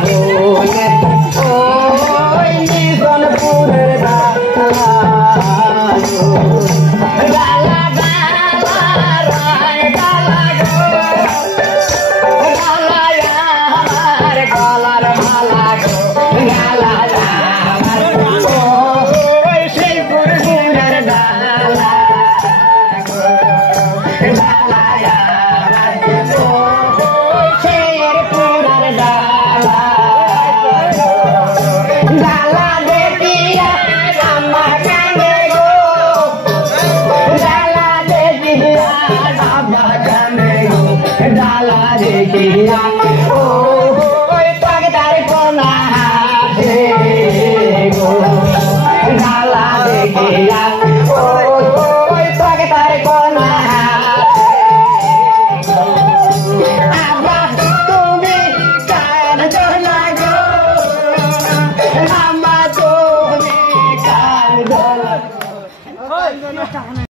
বলে ওই নিধনপুরের ডালা ডালা ডালা রায় ডালা গো ডালা আমার গলার মালা গো ডালা আমার ওই শিবপুরের ডালা গো ডালা আমার ওই শেরপুরের ডালা ডালা দেখিয়া আমার কান্দে গো ডালা দেখিয়া আমার কান্দে গো ডালা দেখিয়া ওই পাগদার কোনা হাতে গো ডালা দেখিয়া ওই পাগদার কোনা হাতে আবার তুমি কাঁদো না গো আমার তুমি কাঁদো না